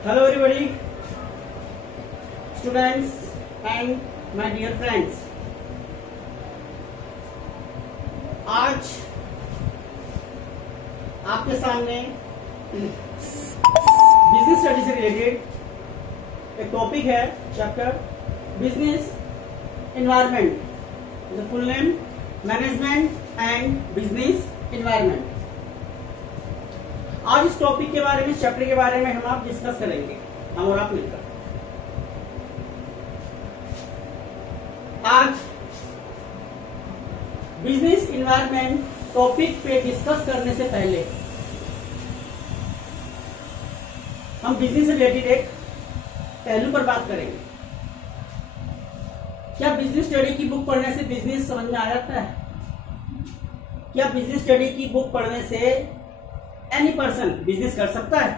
Hello everybody, students and my dear friends. आज आपके सामने बिजनेस स्टडी से रिलेटेड एक टॉपिक है, chapter business environment, full name management and business environment. आज इस टॉपिक के बारे में, इस चैप्टर के बारे में हम आप डिस्कस करेंगे, हम और आप मिलकर। आज बिजनेस एनवायरनमेंट टॉपिक पे डिस्कस करने से पहले हम बिजनेस से रिलेटेड एक पहलू पर बात करेंगे। क्या बिजनेस स्टडी की बुक पढ़ने से बिजनेस समझ में आ जाता है? क्या बिजनेस स्टडी की बुक पढ़ने से एनी पर्सन बिजनेस कर सकता है?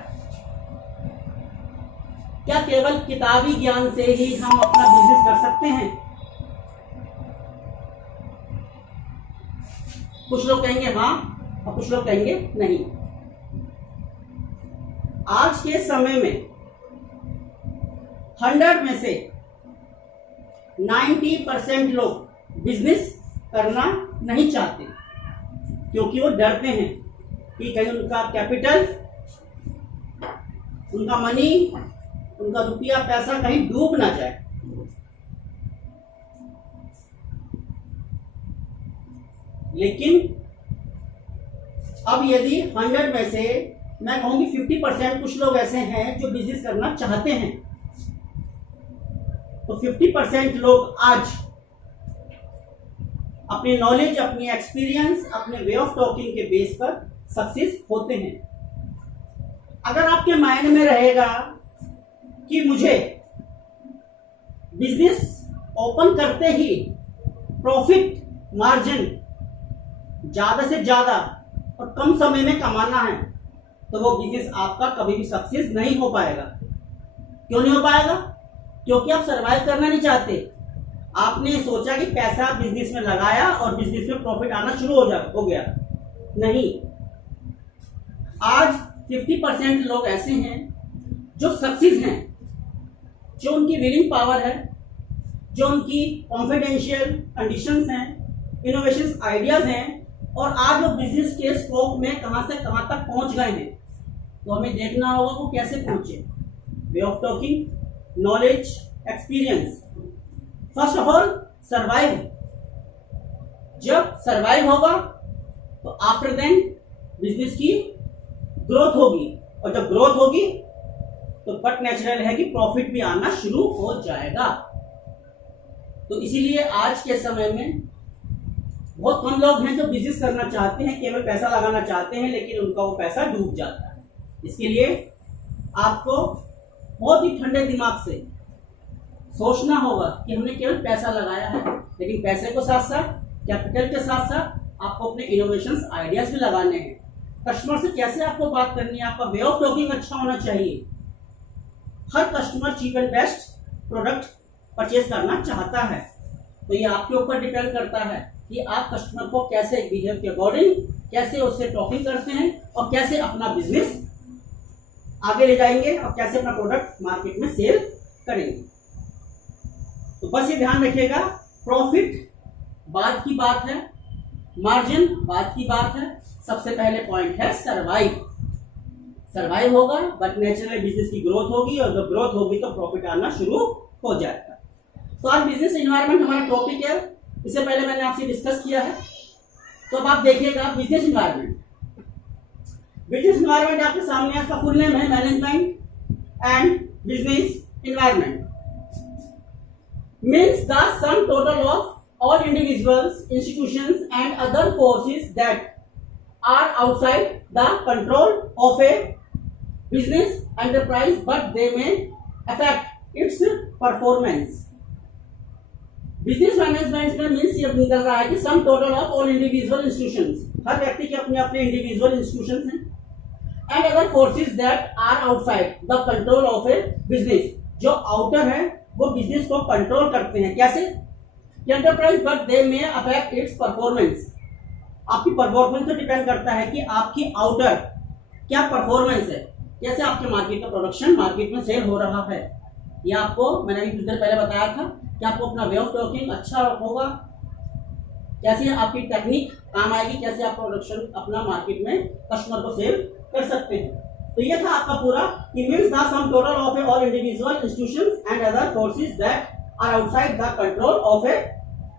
क्या केवल किताबी ज्ञान से ही हम अपना बिजनेस कर सकते हैं? कुछ लोग कहेंगे हाँ और कुछ लोग कहेंगे नहीं। आज के समय में 100 में से 90% लोग बिजनेस करना नहीं चाहते, क्योंकि वो डरते हैं कि कहीं उनका कैपिटल, उनका मनी, उनका रुपया पैसा कहीं डूब ना जाए। लेकिन अब यदि 100 में से मैं कहूंगी 50% कुछ लोग ऐसे हैं जो बिजनेस करना चाहते हैं, तो 50% लोग आज अपनी नॉलेज, अपनी एक्सपीरियंस, अपने वे ऑफ टॉकिंग के बेस पर सक्सेस होते हैं। अगर आपके माइंड में रहेगा कि मुझे बिजनेस ओपन करते ही प्रॉफिट मार्जिन ज्यादा से ज्यादा और कम समय में कमाना है, तो वो बिजनेस आपका कभी भी सक्सेस नहीं हो पाएगा। क्यों नहीं हो पाएगा? क्योंकि आप सरवाइव करना नहीं चाहते। आपने सोचा कि पैसा बिजनेस में लगाया और बिजनेस में प्रॉफिट आना शुरू हो गया। नहीं, आज 50% लोग ऐसे हैं जो सक्सेस हैं, जो उनकी विलिंग पावर है, जो उनकी कॉन्फिडेंशियल कंडीशंस हैं, इनोवेशन आइडियाज हैं, और आज वो बिजनेस के स्कोप में कहां से कहां तक पहुंच गए हैं। तो हमें देखना होगा वो कैसे पहुंचे। Way of talking, knowledge, experience. First of all survive. जब सरवाइव होगा तो आफ्टर देन बिजनेस की ग्रोथ होगी, और जब ग्रोथ होगी तो बट नेचुरल है कि प्रॉफिट भी आना शुरू हो जाएगा। तो इसीलिए आज के समय में बहुत कम लोग हैं जो बिजनेस करना चाहते हैं, केवल पैसा लगाना चाहते हैं, लेकिन उनका वो पैसा डूब जाता है। इसके लिए आपको बहुत ही ठंडे दिमाग से सोचना होगा कि हमने केवल पैसा लगाया है, लेकिन पैसे को साथ साथ, कैपिटल के साथ साथ आपको अपने इनोवेशंस आइडियाज भी लगाने हैं। कस्टमर से कैसे आपको बात करनी है, आपका वे ऑफ टॉकिंग अच्छा होना चाहिए। हर customer cheap and best product purchase करना चाहता है, तो ये आपके ऊपर डिपेंड करता है कि आप कस्टमर को कैसे बिहेव के अकॉर्डिंग, कैसे उससे टॉकिंग करते हैं और कैसे अपना बिजनेस आगे ले जाएंगे और कैसे अपना प्रोडक्ट मार्केट में सेल करेंगे। तो बस ये ध्यान रखिएगा, प्रॉफिट बाद की बात है, मार्जिन बाद की बात है, सबसे पहले पॉइंट है सरवाइव। सरवाइव होगा बट नेचुरली बिजनेस की ग्रोथ होगी, और जब ग्रोथ होगी तो प्रॉफिट आना शुरू हो जाएगा। तो आज बिजनेस एनवायरनमेंट हमारा टॉपिक है। इससे पहले मैंने आपसे डिस्कस किया है, तो अब आप देखिएगा बिजनेस एनवायरनमेंट। बिजनेस एनवायरनमेंट आपके सामने, आपका फुल नेम है management and business environment. Means the sum total of all individuals, institutions and other forces that are outside the control of a business enterprise, but they may affect its performance. Business management में means ये निकल रहा है कि sum total of all individual institutions, हर व्यक्ति के अपने अपने इंडिविजुअल इंस्टीट्यूशंस हैं, and other forces that are outside the control of a business, जो आउटर है वो बिजनेस को कंट्रोल करते हैं। कैसे? Enterprise but they may affect its performance. आपकी परफॉर्मेंस पे डिपेंड करता है कि आपकी आउटर क्या परफॉर्मेंस है, कैसे आपके मार्केट का प्रोडक्शन मार्केट में सेल हो रहा है। ये आपको मैंने अभी कुछ देर पहले बताया था कि आपको अपना वे ऑफ टॉकिंग अच्छा होगा, कैसे आपकी टेक्निक काम आएगी, कैसे आप प्रोडक्शन अपना मार्केट में कस्टमर को सेल कर सकते हैं। तो ये था आपका पूरा means the sum total of a all individual institutions and other forces that are outside the control of a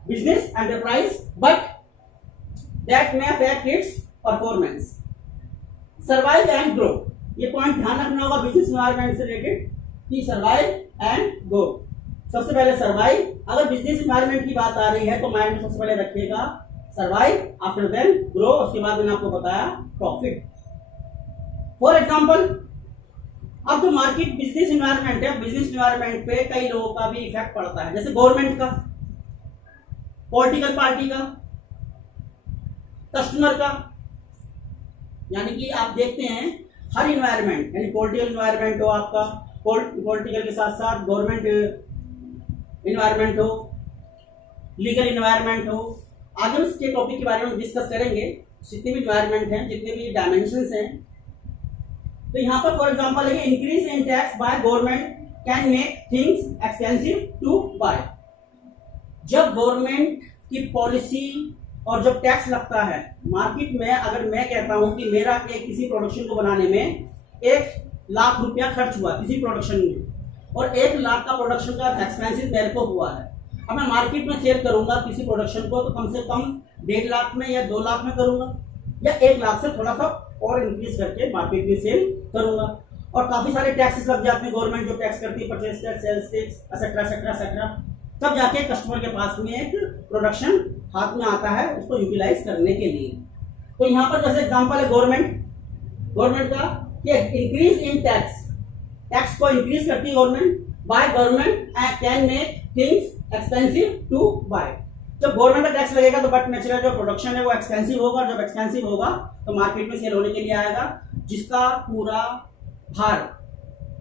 business enterprise but that may affect its performance. Survive and grow, ये point ध्यान रखना होगा business environment से related कि survive and grow. सबसे पहले survive, अगर business environment की बात आ रही है तो माइंड में सबसे पहले रखिएगा सर्वाइव, आफ्टर देन ग्रो, उसके बाद मैंने आपको बताया प्रॉफिट। फॉर एग्जाम्पल, अब जो मार्केट बिजनेस एनवायरनमेंट है, बिजनेस एनवायरनमेंट पे कई लोगों का भी इफेक्ट पड़ता है, जैसे गवर्नमेंट का, पॉलिटिकल पार्टी का, कस्टमर का। यानी कि आप देखते हैं हर इन्वायरमेंट, यानी पॉलिटिकल इन्वायरमेंट हो आपका, पॉलिटिकल के साथ साथ गवर्नमेंट इन्वायरमेंट हो, लीगल इन्वायरमेंट हो, आगे हम इसके टॉपिक के बारे में डिस्कस करेंगे। जितने भी इन्वायरमेंट हैं, जितने भी डायमेंशंस हैं, तो यहाँ पर फॉर एग्जांपल है increase in tax by government can make things expensive to buy. जब गवर्नमेंट की पॉलिसी और जब टैक्स लगता है मार्केट में, अगर मैं कहता हूं कि मेरा एक किसी प्रोडक्शन को बनाने में 1 लाख रुपया खर्च हुआ किसी प्रोडक्शन में, और 1 लाख का प्रोडक्शन का एक्सपेंसिव मेरे को हुआ है, अब मैं मार्केट में सेल करूंगा किसी प्रोडक्शन को तो कम से कम 1.5 लाख में या 2 लाख में करूंगा, या 1 लाख से थोड़ा सा और इंक्रीज करके मार्केट में सेल करूंगा। और काफी सारे टैक्सेस लग जाते हैं, गवर्नमेंट जो टैक्स करती है, purchase tax, sales tax, etcetera etcetera etcetera, तब जाके कस्टमर के पास में एक प्रोडक्शन हाथ में आता है उसको यूटिलाइज करने के लिए। तो यहाँ पर जैसे एग्जांपल है गवर्नमेंट का कि इंक्रीज इन टैक्स, टैक्स को इंक्रीज करती है government, by government can make things expensive to buy. जब गवर्नमेंट का टैक्स लगेगा तो बट नेचुरल जो प्रोडक्शन है वो एक्सपेंसिव होगा, जब एक्सपेंसिव होगा तो मार्केट में सेल होने के लिए आएगा, जिसका पूरा भार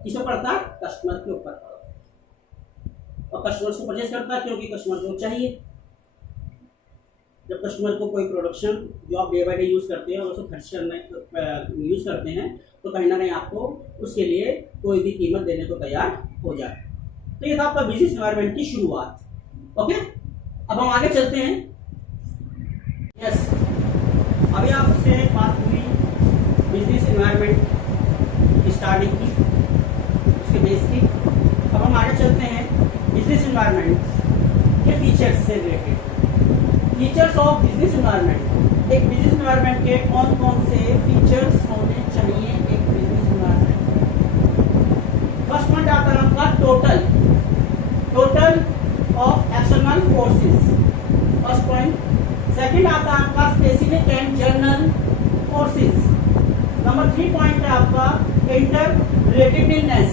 किस पर पड़ता है, कस्टमर के ऊपर पड़ता है, और कस्टमर को परचेज करता है क्योंकि कस्टमर को चाहिए। जब कस्टमर को कोई प्रोडक्शन जो आप डे बाय डे यूज करते हैं और उसको खर्च करने यूज करते हैं तो कहीं ना कहीं आपको उसके लिए कोई भी कीमत देने को तैयार हो जाए। तो ये था आपका बिजनेस एनवायरनमेंट की शुरुआत। ओके, अब हम आगे चलते हैं। यस, अभी आपसे बात हुई बिजनेस एनवायरनमेंट स्टार्टिंग की, उसके बेस की। अब हम आगे चलते हैं बिजनेस एनवायरनमेंट के फीचर्स से related. Features of business environment, एक बिजनेस एनवायरनमेंट के कौन कौन से फीचर्स होने चाहिए एक बिजनेस एनवायरनमेंट। फर्स्ट पॉइंट आता है आपका total of external forces, first point. Second आता है आपका specific and general forces. Number 3 point है आपका इंटर रिलेटेडनेस।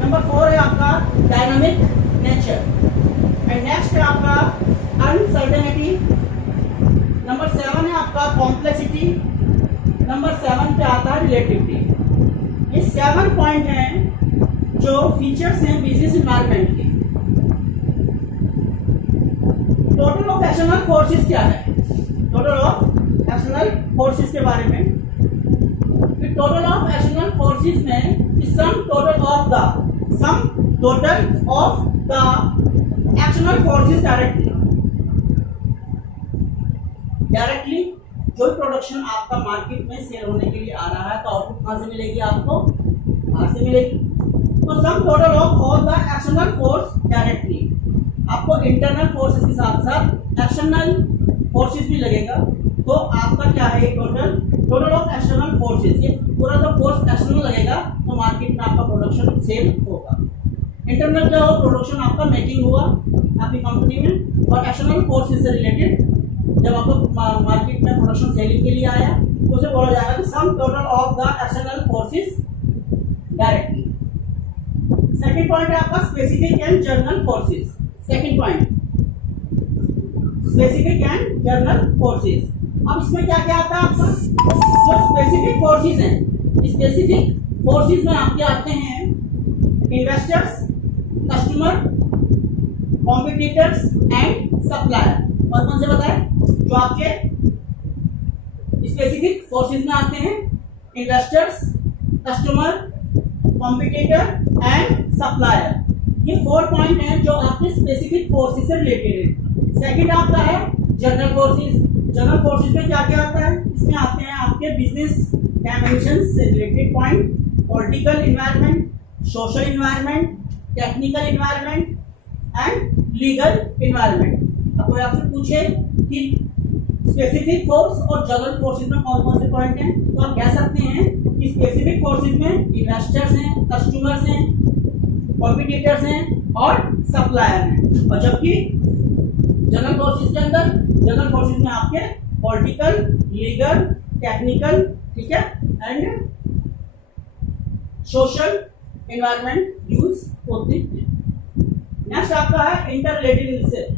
नंबर 4 है आपका डायनामिक नेचर, एंड नेक्स्ट है आपका अनसर्टेनिटी। नंबर 7 है आपका कॉम्प्लेक्सिटी। नंबर 7 पे आता है रिलेटिविटी। ये 7 पॉइंट हैं जो फीचर्स हैं बिजनेस एनवायरनमेंट के। टोटल ऑफ एक्सटर्नल फोर्सेस क्या है, टोटल ऑफ एक्सटर्नल फोर्सेस के बारे में। टोटल ऑफ एक्सटर्नल फोर्सेस में सम total of the external forces directly जो प्रोडक्शन आपका मार्केट में सेल होने के लिए आ रहा है तो आउटपुट कहां से मिलेगी, आपको बाहर से मिलेगी। तो सम total of all the external force directly, आपको इंटरनल फोर्सेस के साथ साथ एक्सटर्नल फोर्सेस भी लगेगा। तो आपका क्या है टोटल ऑफ एक्सटर्नल फोर्सेस, ये पूरा जो फोर्स एक्सटर्नल लगेगा तो मार्केट में आपका प्रोडक्शन सेल होगा। इंटरनल क्या हो, प्रोडक्शन आपका मेकिंग हुआ आपकी कंपनी में, और एक्सटर्नल फोर्सेस से रिलेटेड जब आपको मार्केट में प्रोडक्शन सेलिंग के लिए आया तो उसे बोला जाएगा कि sum total of the external forces directly. Second point है आपका specific and general forces. Second point specific and general forces. अब इसमें क्या क्या आता है आपका, जो स्पेसिफिक फोर्सेस हैं, स्पेसिफिक फोर्सेस में आपके आते हैं investors, customer, competitors and supplier. और कौन से बताए, जो आपके स्पेसिफिक फोर्सेस में आते हैं investors, customer, competitor and supplier. ये 4 पॉइंट हैं जो आपके स्पेसिफिक फोर्सेस से रिलेटेड है। सेकंड आपका है जनरल फोर्सेस। जनरल फोर्सेस में क्या क्या आता है? इसमें आते हैं आपके बिजनेस डायमेंशंस से related point, political environment, social environment, technical environment and legal environment. अब कोई आपसे पूछे कि स्पेसिफिक फोर्स और जनरल फोर्सेस में कौन कौन से पॉइंट हैं, तो आप कह सकते हैं कि स्पेसिफिक फोर्सेस में इन्वेस्टर्स हैं, कस्टमर्स हैं, कॉम्पिटिटर्स हैं और सप्लायर हैं। और जबकि जनरल फोर्सेस के अंदर, जनरल फोर्सेस में आपके पॉलिटिकल, लीगल, टेक्निकल, ठीक है, एंड सोशल इन्वायरमेंट यूज होते हैं। नेक्स्ट आपका है इंटररिलेटेडनेस।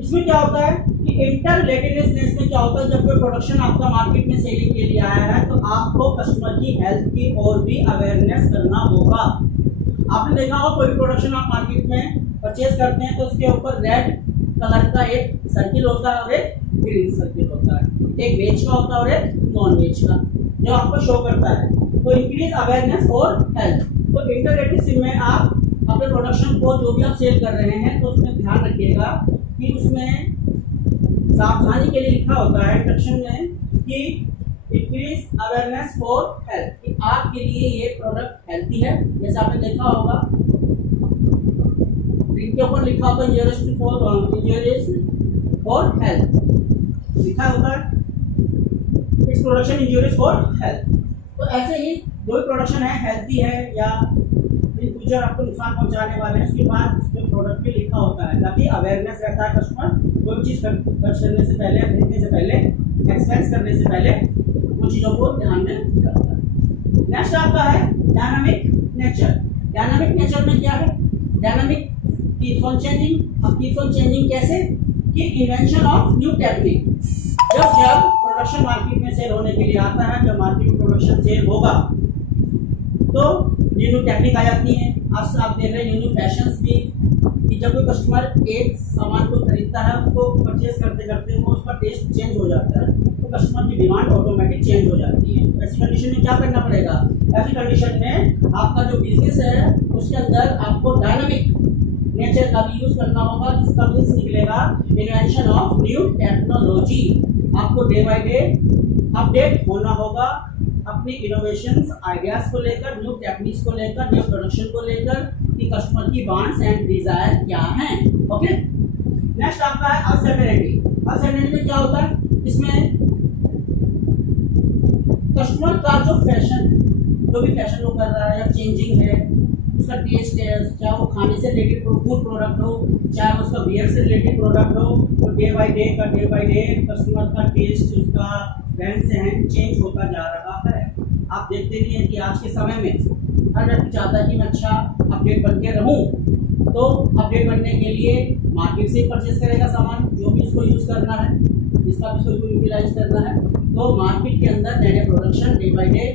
इसमें क्या होता है कि इंटररिलेटेडनेस में क्या होता है, जब कोई प्रोडक्शन आपका मार्केट में सेलिंग के लिए आया है तो आपको कस्टमर की हेल्थ की और भी अवेयरनेस करना होगा। आपने देखा होगा कोई भी प्रोडक्शन आप मार्केट में परचेज करते हैं तो उसके ऊपर रेड कलर का एक सर्किल होता है और एक ग्रीन सर्किल होता है, एक वेज का होता है और एक नॉन वेज का, जो आपको शो करता है। तो इंक्रीज अवेयरनेस फॉर हेल्थ। तो इंटररिलेटेड में आप अपने प्रोडक्शन को जो भी आप सेल कर रहे हैं तो उसमें ध्यान रखिएगा कि उसमें सावधानी के लिए लिखा होता है इंस्ट्रक्शन में कि इंक्रीज अवेयरनेस फॉर हेल्थ, कि आपके लिए ये प्रोडक्ट हेल्थी है। जैसे आपने देखा होगा इनके ऊपर लिखा होता है इंजूरियस फॉर हेल्थ, लिखा होता है its production injurious for health. तो ऐसे ही जो भी प्रोडक्शन है हेल्थी है या इन फ्यूचर आपको नुकसान पहुंचाने वाले हैं, उसके बाद उसके प्रोडक्ट पे लिखा होता है ताकि अवेयरनेस रहता है कस्टमर कोई भी चीज़ खर्च करने से पहले, खरीदने से पहले, एक्सपेंस करने से पहले उन चीज़ों को ध्यान में रखता है। नेक्स्ट आपका है डायनामिक नेचर। डायनामिक नेचर में क्या है? Dynamic keeps on changing. अब कीप्स ऑन चेंजिंग कैसे? कि इन्वेंशन ऑफ न्यू टेक्निक। जब प्रोडक्शन मार्केट में सेल होने के लिए आता है, जब मार्केट में प्रोडक्शन सेल होगा तो न्यू टेक्निक आ जाती है। आज आप देख रहे हैं न्यू फैशंस भी, कि जब कोई कस्टमर एक सामान को खरीदता है उसको परचेज करते करते वो उसका टेस्ट चेंज हो जाता है, तो कस्टमर की डिमांड ऑटोमेटिक चेंज हो जाती है। तो ऐसी कंडीशन में क्या करना पड़ेगा? ऐसी कंडीशन में आपका जो बिजनेस है उसके अंदर आपको डायनामिक नेचर का भी यूज करना होगा, जिसका मीन्स निकलेगा इन्वेंशन ऑफ न्यू टेक्नोलॉजी। आपको डे बाय डे अपडेट होना होगा अपनी इनोवेशंस आइडियाज को लेकर, न्यू टेक्निक्स को लेकर, न्यू प्रोडक्शन को लेकर, कि कस्टमर की वांट्स एंड डिजायर क्या हैं। ओके, नेक्स्ट आपका है अनसर्टेनिटी। अनसर्टेनिटी में क्या होता है? इसमें कस्टमर का जो फैशन, जो भी फैशन वो कर रहा है या चेंजिंग है, उसका टेस्ट है, चाहे वो खाने से रिलेटेड फूड प्रोडक्ट हो, चाहे उसका बियर से रिलेटेड प्रोडक्ट हो, तो डे बाय डे कस्टमर का टेस्ट, उसका रहन सहन चेंज होता जा रहा है। आप देखते भी हैं कि आज के समय में हर व्यक्ति चाहता है कि मैं अच्छा अपडेट बन के रहूँ, तो अपडेट बनने के लिए मार्केट से परचेज करेगा सामान जो भी उसको यूज़ करना है, जिसका भी उसको यूटिलाइज करना है। तो मार्केट के अंदर नए production day by day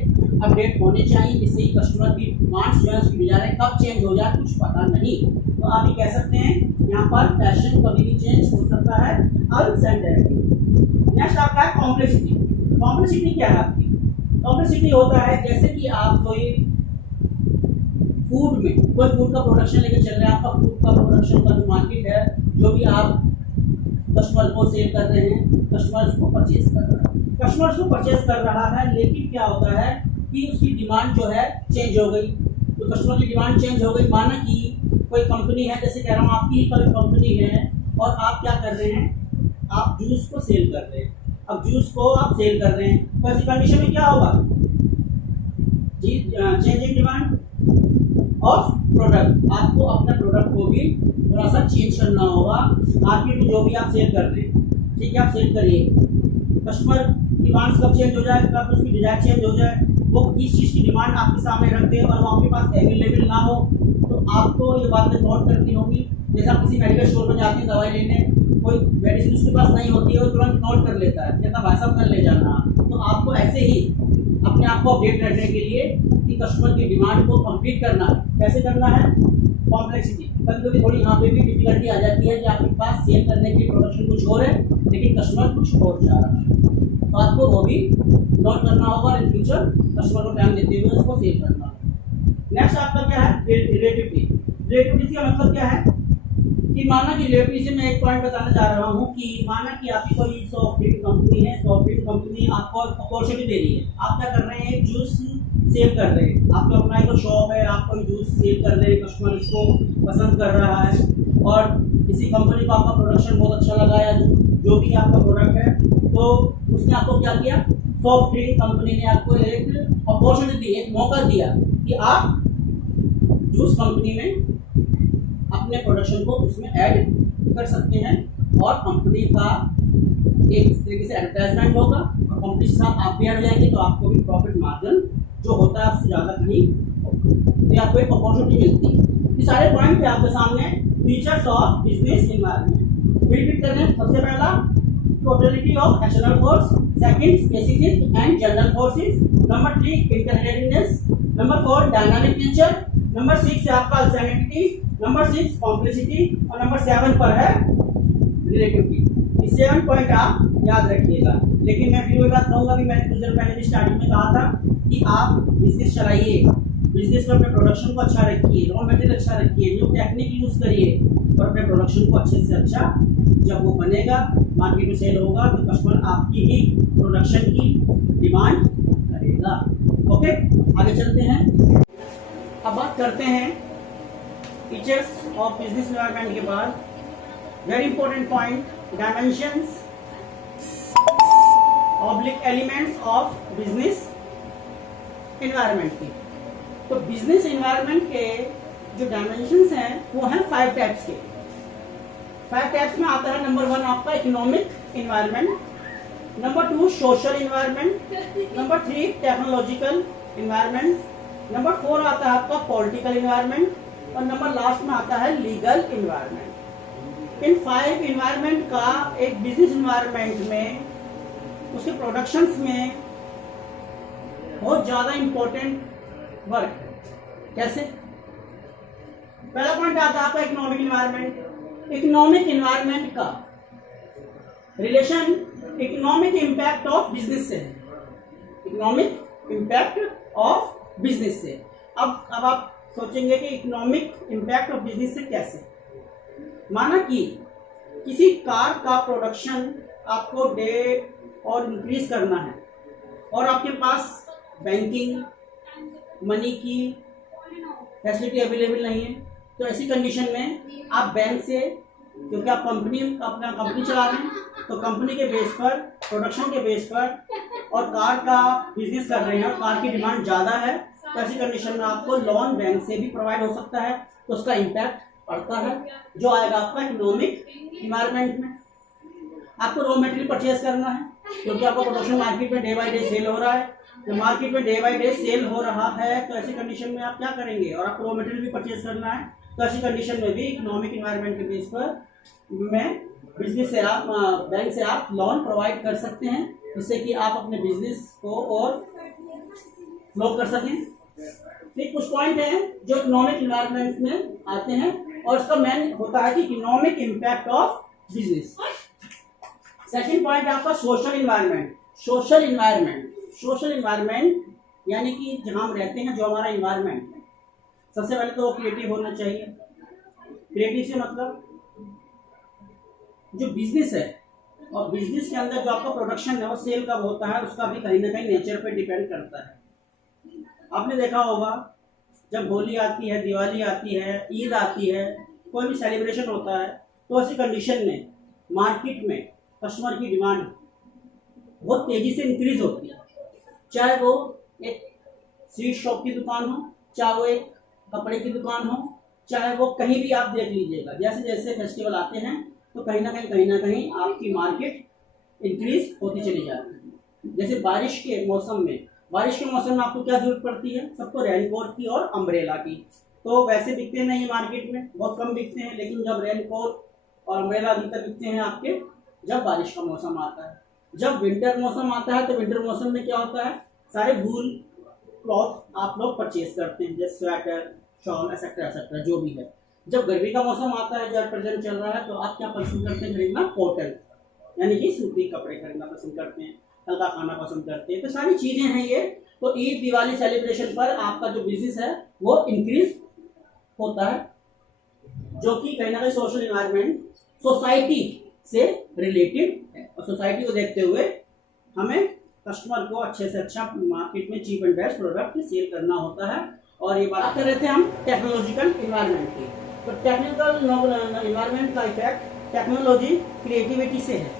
update होने चाहिए, जिससे कि कस्टमर की डिमांड्स जो है उसकी डिजायर कब चेंज हो जाए कुछ पता नहीं। तो आप ये कह सकते हैं यहाँ पर फैशन कभी भी चेंज हो सकता है। अनसर्टेनिटी। नेक्स्ट आपका है कॉम्प्लेक्सिटी। कॉम्प्लेक्सिटी क्या है आपकी? कॉम्प्लेक्सिटी होता है जैसे कि आप कोई फूड में कोई फूड का प्रोडक्शन लेके चल रहे हैं, आपका फूड का प्रोडक्शन का जो मार्केट है, जो भी आप कस्टमर को सेल कर रहे हैं, कस्टमर उसको परचेज कर रहा है, कस्टमर उसको परचेज कर रहा है, लेकिन क्या होता है कि उसकी डिमांड जो है चेंज हो गई। तो कस्टमर की डिमांड चेंज हो गई, माना कि कोई कंपनी है, जैसे कह रहा हूँ आपकी ही कोई कंपनी है और आप क्या कर रहे हैं, आप जूस को सेल कर रहे हैं। अब जूस को आप सेल कर रहे हैं तो ऐसी कंडीशन में क्या होगा जी? Changing demand of product. आपको अपने प्रोडक्ट को भी थोड़ा सा चेंज करना होगा मार्केट में जो भी आप सेल कर रहे हैं। ठीक है, आप सेल करिए, कस्टमर डिमांड्स कब चेंज हो जाए, कब उसकी डिजायर चेंज हो जाए, वो किस चीज़ की डिमांड आपके सामने रखते हैं और वो आपके पास अवेलेबल ना हो, तो आपको ये बातें नोट करनी होगी। जैसे आप किसी मेडिकल स्टोर में जाते हैं दवाई लेने, कोई मेडिसिन उसके पास नहीं होती है, वो तुरंत नोट कर लेता है, कहता भाई साहब कर ले जाना। तो आपको ऐसे ही अपने आप को अपडेट रखने के लिए कि कस्टमर की डिमांड को कंप्लीट करना है, कैसे करना है? कॉम्प्लेक्सिटी। कभी कभी थोड़ी यहाँ पे भी डिफिकल्टी आ जाती है कि आपके पास सेल करने की प्रोडक्शन कुछ और है लेकिन कस्टमर कुछ और चाह रहा है। तो आपको वो भी नोट करना होगा और इन फ्यूचर कस्टमर को टाइम देते हुए उसको सेव करना होगा। नेक्स्ट आपका क्या है, रिलेटिविटी। रिलेटिविटी का मतलब क्या है कि माना कि रिलेटिविटी से मैं एक पॉइंट बताने जा रहा हूँ कि माना कि आपकी कोई सॉफ्टवेयर कंपनी है, सॉफ्टवेयर कंपनी आपको अपॉर्चुनिटी दे रही है, आप क्या कर रहे हैं, जूस सेल कर रहे हैं, आपका अपना एक जॉब है, आप कोई जूस सेल कर रहे हैं, कस्टमर इसको पसंद कर रहा है और किसी कंपनी को आपका प्रोडक्शन बहुत अच्छा लगा या जो भी आपका प्रोडक्ट है, तो उसने आपको क्या किया, सॉफ्टवेयर कंपनी ने आपको एक अपॉर्चुनिटी दी, एक मौका दिया कि आप जूस कंपनी में अपने प्रोडक्शन को उसमें ऐड कर सकते हैं और कंपनी का एक तरीके से एडवर्टाइजमेंट होगा और कंपनी के साथ आप भी ऐड जाएंगे तो आपको भी प्रॉफिट मार्जिन जो होता है उससे ज़्यादा कहीं तो आपको एक अपॉर्चुनिटी मिलती है। ये सारे पॉइंट थे आपके सामने, features of business environment. Repeat कर रहे हैं, सबसे पहला totality of external force, second specific and general forces, number 3 interdependence, number 4 dynamic nature, number 6 है आपका अल्टरनेटिविटी, नंबर 6 कॉम्प्लेक्सिटी और नंबर 7 पर है रिलेटिविटी। ये 7 पॉइंट आप याद रखिएगा। लेकिन मैं फिर वही बात कहूँगा कि मैंने कुछ देर पहले भी स्टार्टिंग में कहा था कि आप बिजनेस चलाइए, बिजनेस में अपने प्रोडक्शन को अच्छा रखिए, रॉ मटेरियल अच्छा रखिए, न्यू टेक्निक यूज करिए और अपने प्रोडक्शन को अच्छे से अच्छा, जब वो बनेगा मार्केट में सेल होगा तो कस्टमर आपकी ही प्रोडक्शन की डिमांड करेगा। ओके, आगे चलते हैं। अब बात करते हैं फीचर्स ऑफ बिजनेस एनवायरनमेंट के बाद very important point, dimensions oblique elements of business environment की। तो बिजनेस एनवायरनमेंट के जो डायमेंशंस हैं वो हैं 5 टाइप्स के। 5 टाइप्स में आता है नंबर 1 आपका economic environment, number 2 social environment, number 3 technological environment, number 4 आता है आपका पॉलिटिकल एनवायरनमेंट और नंबर लास्ट में आता है लीगल एनवायरनमेंट। इन 5 एनवायरनमेंट का एक बिजनेस एनवायरनमेंट में उसके प्रोडक्शंस में बहुत ज्यादा इंपॉर्टेंट वर्क है। कैसे? पहला पॉइंट आता है आपका इकोनॉमिक एनवायरनमेंट। इकोनॉमिक एनवायरनमेंट का relation economic impact of business से है, इकोनॉमिक इंपैक्ट ऑफ बिजनेस से। अब आप सोचेंगे कि इकोनॉमिक इंपैक्ट ऑफ बिजनेस से कैसे? माना कि किसी कार का प्रोडक्शन आपको डे और इंक्रीज करना है और आपके पास बैंकिंग मनी की फैसिलिटी अवेलेबल नहीं है, तो ऐसी कंडीशन में आप बैंक से, क्योंकि आप अपना कंपनी चला रहे हैं तो कंपनी के बेस पर, प्रोडक्शन के बेस पर और कार का बिजनेस कर रहे हैं और कार की डिमांड ज़्यादा है, तो ऐसी कंडीशन में आपको लोन बैंक से भी प्रोवाइड हो सकता है, तो उसका इम्पैक्ट पड़ता है जो आएगा आपका इकोनॉमिक इन्वायरमेंट में। आपको रॉ मटेरियल परचेज करना है क्योंकि आपका प्रोडक्शन मार्केट में डे बाय डे सेल हो रहा है, तो मार्केट में डे बाय डे सेल हो रहा है तो ऐसी कंडीशन में आप क्या करेंगे, और आपको रॉ मटेरियल भी परचेज करना है, तो ऐसी कंडीशन में भी इकोनॉमिक इन्वायरमेंट के बेस पर में बिजनेस से आप बैंक से आप लोन प्रोवाइड कर सकते हैं जिससे कि आप अपने बिजनेस को और फ्लो कर सकें। फिर कुछ पॉइंट हैं जो इकोनॉमिक इन्वायरमेंट में आते हैं और उसका मेन होता है कि economic impact of business. Second point आपका सोशल इन्वायरमेंट। सोशल इन्वायरमेंट यानी कि जहां हम रहते हैं, जो हमारा इन्वायरमेंट है, सबसे पहले तो क्रिएटिव होना चाहिए। क्रिएटिव से मतलब जो बिजनेस है और बिजनेस के अंदर जो आपका प्रोडक्शन है वो सेल कब होता है उसका भी कहीं ना कहीं नेचर पे डिपेंड करता है। आपने देखा होगा जब होली आती है, दिवाली आती है, ईद आती है, कोई भी सेलिब्रेशन होता है, तो ऐसी कंडीशन में मार्केट में कस्टमर की डिमांड बहुत तेजी से इंक्रीज होती है, चाहे वो एक स्वीट शॉप की दुकान हो, चाहे वो एक कपड़े की दुकान हो, चाहे वो कहीं भी आप देख लीजिएगा। जैसे जैसे फेस्टिवल आते हैं तो कहीं ना कहीं आपकी मार्केट इंक्रीज होती चली जाती है। जैसे बारिश के मौसम में आपको क्या जरूरत पड़ती है, सबको रेनकोट की और अम्ब्रेला की। तो वैसे बिकते नहीं है मार्केट में, बहुत कम बिकते हैं, लेकिन जब रेनकोट और अम्ब्रेला अधिकतर बिकते हैं आपके जब बारिश का मौसम आता है। जब विंटर मौसम आता है तो विंटर मौसम में क्या होता है, सारे वूल क्लॉथ आप लोग परचेज करते हैं, जैसे स्वेटर, शॉल एक्सेट्रा जो भी है। जब गर्मी का मौसम आता है, जो प्रेजेंट चल रहा है, तो आप क्या पसंद करते हैं खरीदना, कॉटन यानी कि सूती कपड़े खरीदना पसंद करते हैं। हल्का खाना पसंद करते हैं, तो सारी चीज़ें हैं ये। तो ईद दिवाली सेलिब्रेशन पर आपका जो बिजनेस है वो इंक्रीज होता है, जो कि कहीं ना कहीं सोशल इन्वायरमेंट सोसाइटी से रिलेटेड है। और सोसाइटी को देखते हुए हमें कस्टमर को अच्छे से अच्छा मार्केट में cheap and best product sell करना होता है। और ये बात कर रहे थे हम टेक्नोलॉजिकल इन्वायरमेंट की। तो टेक्निकल इन्वायरमेंट का इफेक्ट टेक्नोलॉजी क्रिएटिविटी से है।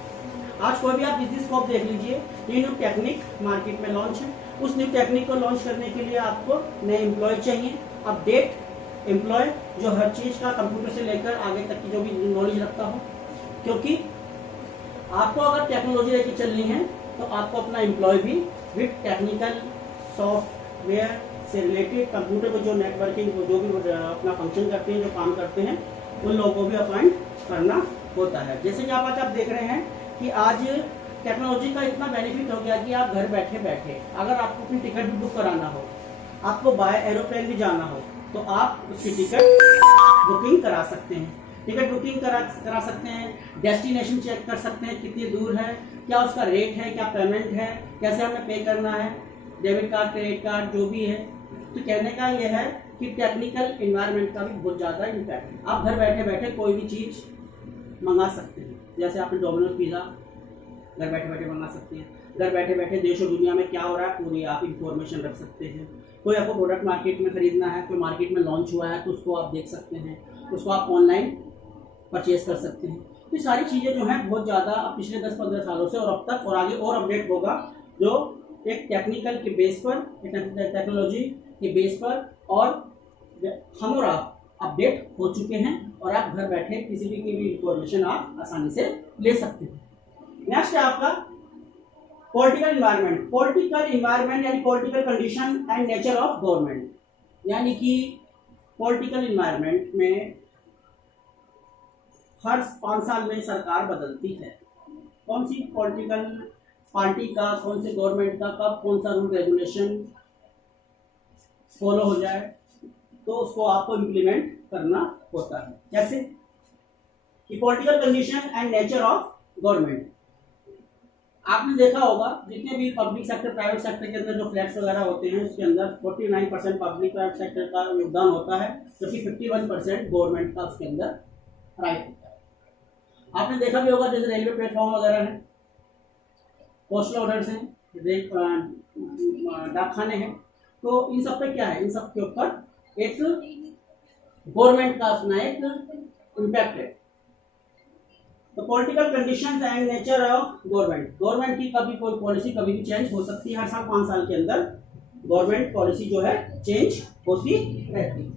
आज कोई भी आप बिजनेस को देख लीजिए, न्यू टेक्निक मार्केट में लॉन्च है, उस न्यू टेक्निक को लॉन्च करने के लिए आपको नए एम्प्लॉय चाहिए, अपडेट एम्प्लॉय जो हर चीज़ का कंप्यूटर से लेकर आगे तक की जो भी नॉलेज रखता हो। क्योंकि आपको अगर टेक्नोलॉजी लेकर चलनी है तो आपको अपना एम्प्लॉय भी विथ टेक्निकल सॉफ्टवेयर से रिलेटेड कंप्यूटर को जो नेटवर्किंग जो भी अपना फंक्शन करते हैं, जो काम करते हैं, उन लोगों को भी अपॉइंट करना होता है। जैसे कि आप देख रहे हैं कि आज टेक्नोलॉजी का इतना बेनिफिट हो गया कि आप घर बैठे बैठे अगर आपको अपनी टिकट भी बुक कराना हो, आपको बाय एरोप्लेन भी जाना हो, तो आप उसकी टिकट बुकिंग करा सकते हैं। टिकट बुकिंग करा सकते हैं, डेस्टिनेशन चेक कर सकते हैं कितनी दूर है, क्या उसका रेट है, क्या पेमेंट है, कैसे हमें पे करना है, डेबिट कार्ड क्रेडिट कार्ड जो भी है। तो कहने का यह है कि टेक्निकल इन्वायरमेंट का भी बहुत ज़्यादा इम्पैक्ट है। आप घर बैठे बैठे कोई भी चीज़ मंगा सकते हैं, जैसे आपने डोमिनोज पिज़्ज़ा घर बैठे बैठे मंगा सकते हैं। घर बैठे बैठे देश और दुनिया में क्या हो रहा है पूरी आप इंफॉर्मेशन रख सकते हैं। कोई आपको प्रोडक्ट मार्केट में खरीदना है, कोई मार्केट में लॉन्च हुआ है तो उसको आप देख सकते हैं, उसको आप ऑनलाइन परचेज कर सकते हैं। तो सारी चीज़ें जो हैं बहुत ज़्यादा पिछले 10-15 सालों से और अब तक और आगे और अपडेट होगा, जो एक टेक्निकल के बेस पर, टेक्नोलॉजी के बेस पर, और हम और आप अपडेट हो चुके हैं और आप घर बैठे किसी भी की भी इंफॉर्मेशन आप आसानी से ले सकते हैं। नेक्स्ट है आपका पॉलिटिकल इन्वायरमेंट। पॉलिटिकल इन्वायरमेंट यानी political condition and nature of government, यानी कि पॉलिटिकल इन्वायरमेंट में हर 5 साल में सरकार बदलती है। कौन सी पॉलिटिकल पार्टी का, कौन से गवर्नमेंट का कब कौन सा रूल रेगुलेशन फॉलो हो जाए तो उसको आपको इम्प्लीमेंट करना होता है। कैसे कि political condition and nature of government, आपने देखा होगा जितने भी पब्लिक सेक्टर प्राइवेट सेक्टर के अंदर जो फ्लैग्स वगैरह होते हैं उसके अंदर 49% पब्लिक प्राइवेट सेक्टर का योगदान होता है, जबकि 51% गवर्नमेंट का उसके अंदर राइट होता है। आपने देखा भी होगा जैसे रेलवे प्लेटफॉर्म वगैरह है, पोस्टल ऑर्डर्स हैं, डाकखाने हैं, तो इन सब पे क्या है, इन सब के ऊपर एक गवर्नमेंट का अपना एक इम्पैक्ट है। तो political conditions and nature of government, government की कभी कोई पॉलिसी कभी भी चेंज हो सकती है। हर साल 5 साल के अंदर गवर्नमेंट पॉलिसी जो है चेंज होती रहती है।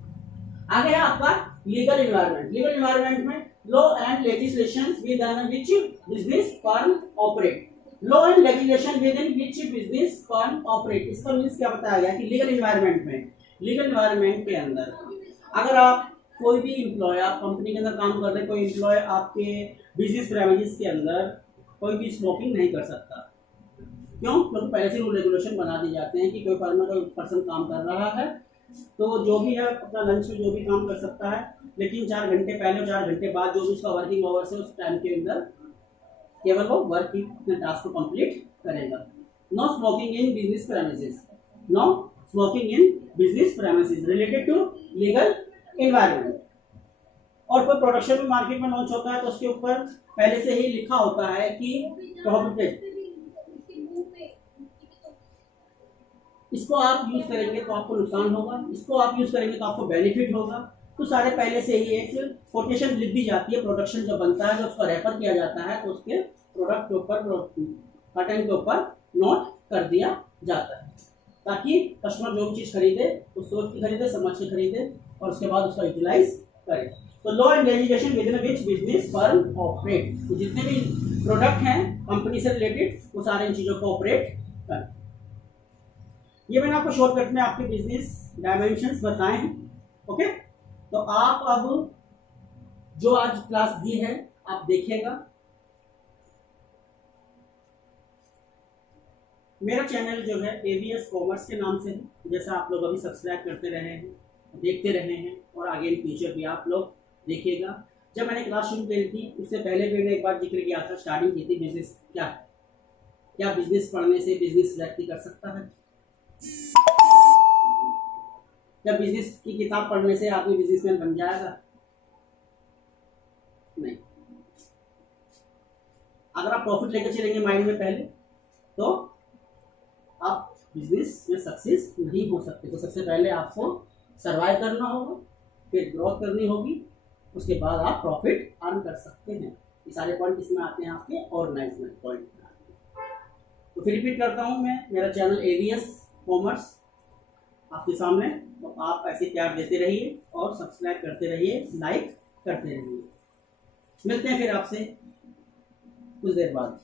आगे है आपका लीगल इन्वायरमेंट। लीगल इन्वायरमेंट में law and legislation with in which business firm operate, law and legislation with in which business firm operate. इसका मीन्स क्या बताया गया कि लीगल इन्वायरमेंट में, लीगल इन्वायरमेंट के अंदर अगर आप कोई भी एम्प्लॉय, आप कंपनी के अंदर काम कर रहे हैं, कोई एम्प्लॉय आपके बिजनेस प्रेमिसेस के अंदर कोई भी स्मोकिंग नहीं कर सकता। क्यों? क्योंकि पहले से रूल रेगुलेशन बना दिए जाते हैं कि कोई फर्म में कोई पर्सन काम कर रहा है तो जो भी है अपना लंच में जो भी काम कर सकता है, लेकिन 4 घंटे पहले और 4 घंटे बाद जो भी उसका वर्किंग आवर्स है उस टाइम के अंदर केवल वो वर्क की अपने टास्क को कंप्लीट करेगा। No smoking in business premises, no smoking in business premises related to legal environment. और कोई प्रोडक्शन भी मार्केट में लॉन्च होता है तो उसके ऊपर पहले से ही लिखा होता है कि प्रोहिबिटेड, इसको आप यूज करेंगे तो आपको नुकसान होगा, इसको आप यूज करेंगे तो आपको बेनिफिट होगा। तो सारे पहले से ही एक कोटेशन लिख दी जाती है। प्रोडक्शन जब बनता है, जब उसका रेफर किया जाता है तो उसके प्रोडक्ट के ऊपर, पैटर्न के ऊपर नोट कर दिया जाता है, ताकि कस्टमर जो भी चीज़ खरीदे वो सोच के खरीदे, समझ के खरीदे और उसके बाद उसका यूटिलाइज करे। तो law and legislation with in which business firm operate, तो जितने भी प्रोडक्ट हैं कंपनी से रिलेटेड वो सारे इन चीज़ों को ऑपरेट करें। ये मैंने आपको शॉर्टकट में आपके बिजनेस डायमेंशंस बताए हैं। ओके, तो आप अब जो आज क्लास दी है आप देखिएगा। मेरा चैनल जो है AVS कॉमर्स के नाम से है, जैसा आप लोग अभी सब्सक्राइब करते रहे हैं, देखते रहे हैं और आगे इन फ्यूचर भी आप लोग देखिएगा। जब मैंने क्लास शुरू करी थी उससे पहले भी मैंने एक बार जिक्र किया था, स्टार्टिंग की थी बिजनेस क्या है, क्या बिजनेस पढ़ने से बिजनेस व्यक्ति कर सकता है? क्या बिजनेस की किताब पढ़ने से आदमी बिजनेसमैन बन जाएगा? नहीं। अगर आप प्रॉफिट लेकर चलेंगे माइंड में पहले, तो आप बिजनेस में सक्सेस नहीं हो सकते। तो सबसे पहले आपको सर्वाइव करना होगा, फिर ग्रोथ करनी होगी, उसके बाद आप प्रॉफिट अर्न कर सकते हैं। ये सारे पॉइंट इसमें आते हैं आपके ऑर्गेनाइजमेंट पॉइंट में आते हैं। तो फिर रिपीट करता हूँ मैं, मेरा चैनल एवीएस कॉमर्स आपके सामने, तो आप ऐसे प्यार देते रहिए और सब्सक्राइब करते रहिए, लाइक करते रहिए। मिलते हैं फिर आपसे कुछ देर बाद।